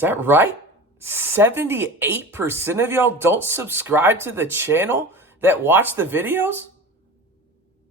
Is that right? 78% of y'all don't subscribe to the channel that watch the videos?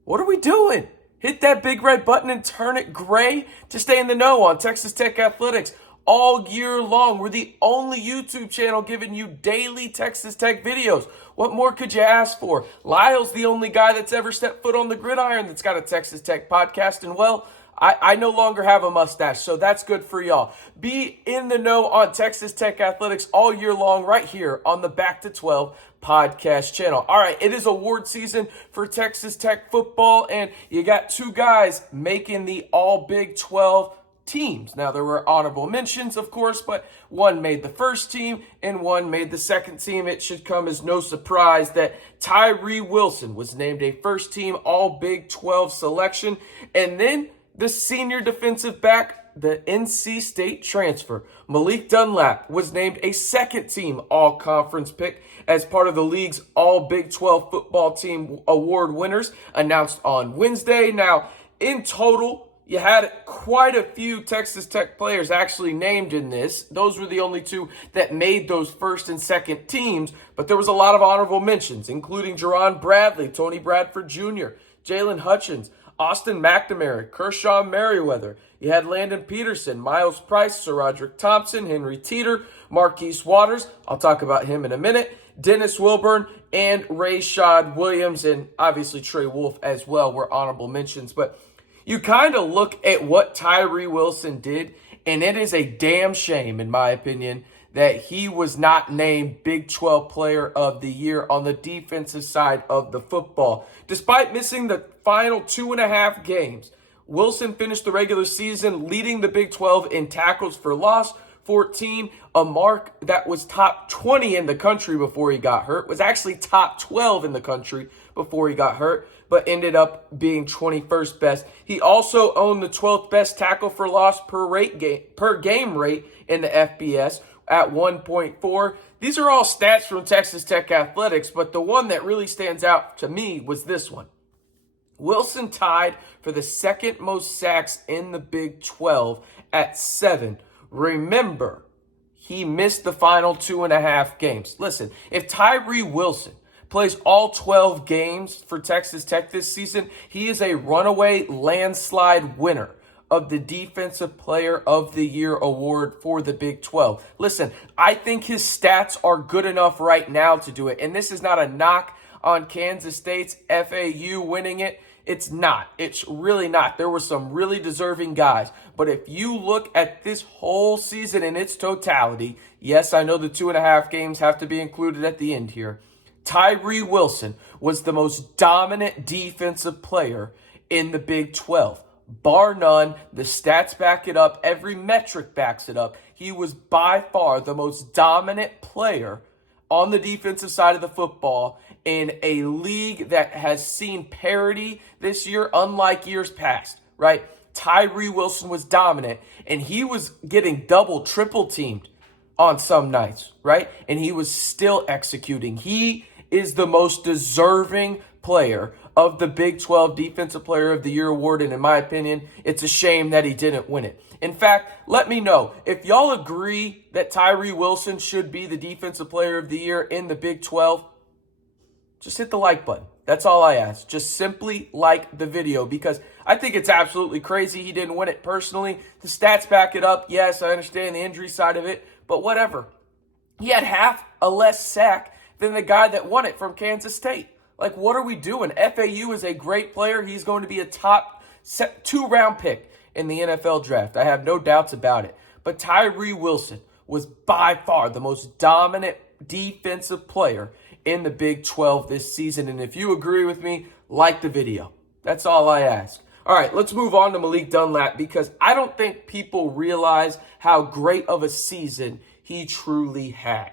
What are we doing? Hit that big red button and turn it gray to stay in the know on Texas Tech athletics all year long. We're the only YouTube channel giving you daily Texas Tech videos. What more could you ask for? Lyle's the only guy that's ever stepped foot on the gridiron that's got a Texas Tech podcast. And well, I no longer have a mustache, so that's good for y'all. Be in the know on Texas Tech athletics all year long right here on the Back to 12 podcast channel. All right, it is award season for Texas Tech football, and you got two guys making the all Big 12 teams. Now, there were honorable mentions, of course, but one made the first team and one made the second team. It should come as no surprise that Tyree Wilson was named a first team all Big 12 selection, and then the senior defensive back, the NC State transfer, Malik Dunlap, was named a second-team all-conference pick as part of the league's all-Big 12 football team award winners announced on Wednesday. Now, in total, you had quite a few Texas Tech players actually named in this. Those were the only two that made those first and second teams, but there was a lot of honorable mentions, including Jerand Bradley, Tony Bradford Jr., Jaylon Hutchings, Austin McNamara, Krishon Merriweather. You had Landon Peterson, Myles Price, SaRodorick Thompson, Teeter, Marquis Waters. I'll talk about him in a minute. Dennis Wilburn and Rayshad Williams, and obviously Trey Wolff as well were honorable mentions. But you kind of look at what Tyree Wilson did, and it is a damn shame, in my opinion, that he was not named Big 12 Player of the Year on the defensive side of the football. Despite missing the final 2.5 games, Wilson finished the regular season leading the Big 12 in tackles for loss, 14, a mark that was top 20 in the country before he got hurt, was actually top 12 in the country before he got hurt, but ended up being 21st best. He also owned the 12th best tackle for loss per game rate in the FBS, at 1.4. These are all stats from Texas Tech athletics, but the one that really stands out to me was this one. Wilson tied for the second most sacks in the Big 12 at 7. Remember, he missed the final 2.5 games. Listen, if Tyree Wilson plays all 12 games for Texas Tech this season, he is a runaway landslide winner of the Defensive Player of the Year award for the Big 12. Listen, I think his stats are good enough right now to do it. And this is not a knock on Kansas State's FAU winning it. It's not. It's really not. There were some really deserving guys. But if you look at this whole season in its totality, yes, I know the 2.5 games have to be included at the end here. Tyree Wilson was the most dominant defensive player in the Big 12. Bar none, the stats back it up, every metric backs it up. He was by far the most dominant player on the defensive side of the football in a league that has seen parity this year, unlike years past, right? Tyree Wilson was dominant, and he was getting double, triple teamed on some nights, right? And he was still executing. He is the most deserving player of the Big 12 Defensive Player of the Year award, and in my opinion, it's a shame that he didn't win it. In fact, let me know if y'all agree that Tyree Wilson should be the Defensive Player of the Year in the Big 12. Just hit the like button. That's all I ask. Just simply like the video, because I think it's absolutely crazy he didn't win it personally. The stats back it up. Yes, I understand the injury side of it, but whatever. He had half a less sack than the guy that won it from Kansas State. Like, what are we doing? FAU is a great player. He's going to be a top 2-round pick in the NFL draft. I have no doubts about it. But Tyree Wilson was by far the most dominant defensive player in the Big 12 this season. And if you agree with me, like the video. That's all I ask. All right, let's move on to Malik Dunlap, because I don't think people realize how great of a season he truly had.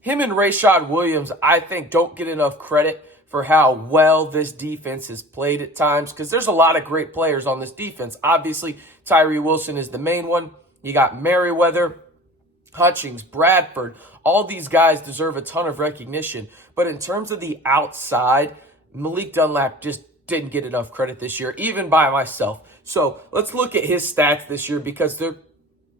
Him and Rayshad Williams, I think, don't get enough credit for how well this defense has played at times, because there's a lot of great players on this defense. Obviously, Tyree Wilson is the main one. You got Merriweather, Hutchings, Bradford. All these guys deserve a ton of recognition. But in terms of the outside, Malik Dunlap just didn't get enough credit this year, even by myself. So let's look at his stats this year, because they're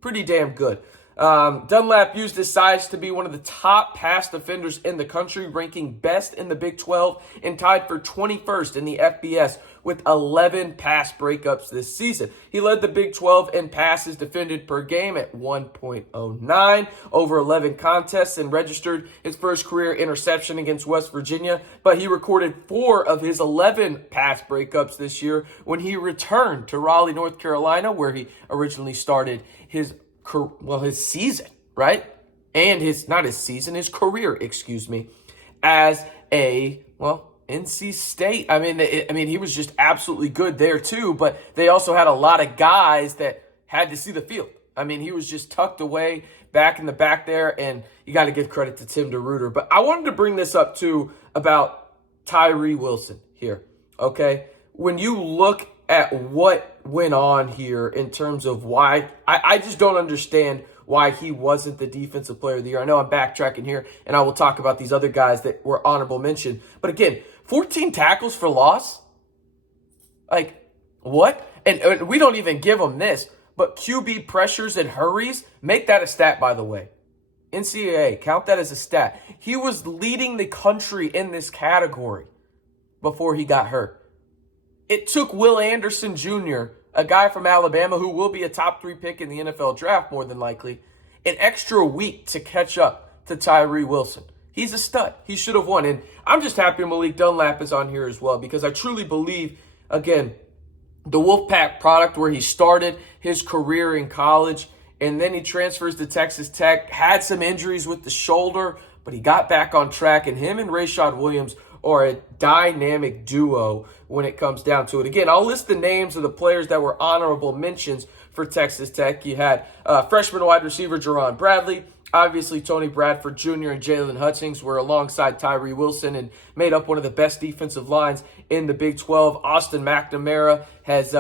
pretty damn good. Dunlap used his size to be one of the top pass defenders in the country, ranking best in the Big 12 and tied for 21st in the FBS with 11 pass breakups this season. He led the Big 12 in passes defended per game at 1.09 over 11 contests and registered his first career interception against West Virginia, but he recorded 4 of his 11 pass breakups this year when he returned to Raleigh, North Carolina, where he originally started his season, right? And his career, as a, NC State. I mean, he was just absolutely good there too, but they also had a lot of guys that had to see the field. I mean, he was just tucked away back in the back there, and you got to give credit to Tim DeRuyter. But I wanted to bring this up too about Tyree Wilson here, okay? When you look at what went on here in terms of why, I just don't understand why he wasn't the defensive player of the year. I know I'm backtracking here, and I will talk about these other guys that were honorable mention. But again, 14 tackles for loss? Like, what? And we don't even give him this, but QB pressures and hurries, make that a stat, by the way. NCAA, count that as a stat. He was leading the country in this category before he got hurt. It took Will Anderson Jr., a guy from Alabama who will be a top 3 pick in the NFL draft more than likely, an extra week to catch up to Tyree Wilson. He's a stud. He should have won. And I'm just happy Malik Dunlap is on here as well because I truly believe, again, the Wolfpack product where he started his career in college and then he transfers to Texas Tech, had some injuries with the shoulder, but he got back on track, and him and Rayshad Williams are a dynamic duo when it comes down to it. Again, I'll list the names of the players that were honorable mentions for Texas Tech. You had freshman wide receiver Jerand Bradley. Obviously, Tony Bradford Jr. and Jaylon Hutchings were alongside Tyree Wilson and made up one of the best defensive lines in the Big 12. Austin McNamara has,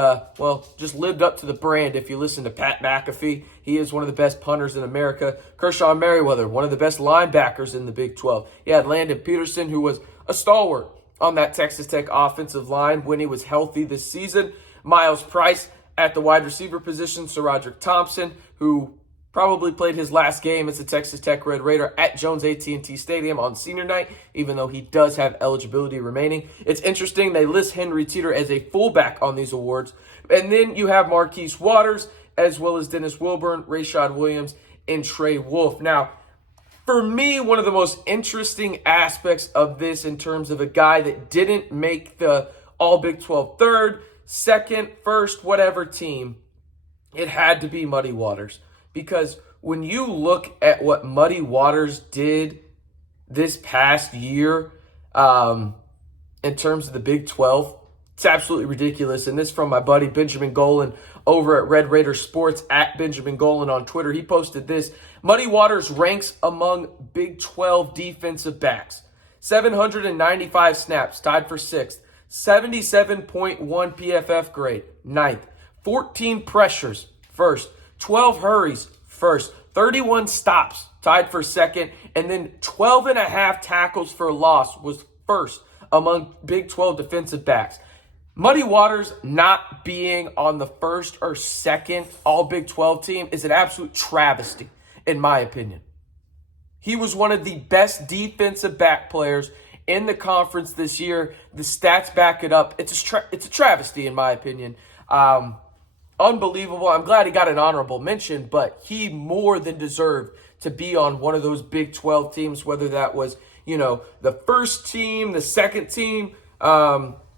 just lived up to the brand. If you listen to Pat McAfee, he is one of the best punters in America. Krishon Merriweather, one of the best linebackers in the Big 12. You had Landon Peterson, who was a stalwart on that Texas Tech offensive line when he was healthy this season. Myles Price at the wide receiver position. SaRodorick Thompson, who probably played his last game as a Texas Tech Red Raider at Jones AT&T Stadium on senior night, even though he does have eligibility remaining. It's interesting, they list Henry Teeter as a fullback on these awards. And then you have Marquis Waters, as well as Dennis Wilburn, Rayshad Williams, and Trey Wolff. Now, for me, one of the most interesting aspects of this in terms of a guy that didn't make the All Big 12 third, second, first, whatever team, it had to be Muddy Waters. Because when you look at what Muddy Waters did this past year in terms of the Big 12, it's absolutely ridiculous. And this from my buddy Benjamin Golan over at Red Raider Sports, at Benjamin Golan on Twitter. He posted this. Muddy Waters ranks among Big 12 defensive backs. 795 snaps, tied for 6th. 77.1 PFF grade, 9th. 14 pressures, 1st. 12 hurries, 1st. 31 stops, tied for 2nd. And then 12 and a half tackles for loss was 1st among Big 12 defensive backs. Muddy Waters not being on the 1st or 2nd All Big 12 team is an absolute travesty, in my opinion. He was one of the best defensive back players in the conference this year. The stats back it up. It's a travesty, in my opinion. Unbelievable. I'm glad he got an honorable mention, but he more than deserved to be on one of those Big 12 teams, whether that was, the first team, the second team,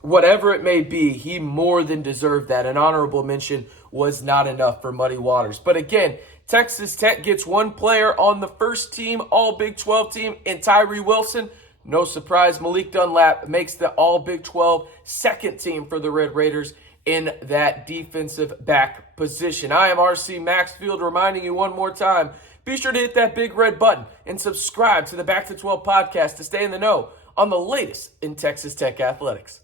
whatever it may be. He more than deserved that. An honorable mention was not enough for Muddy Waters. But again, Texas Tech gets one player on the first team, All Big 12 team, in Tyree Wilson. No surprise, Malik Dunlap makes the All Big 12 second team for the Red Raiders in that defensive back position. I am RC Maxfield reminding you one more time, be sure to hit that big red button and subscribe to the Back to 12 podcast to stay in the know on the latest in Texas Tech athletics.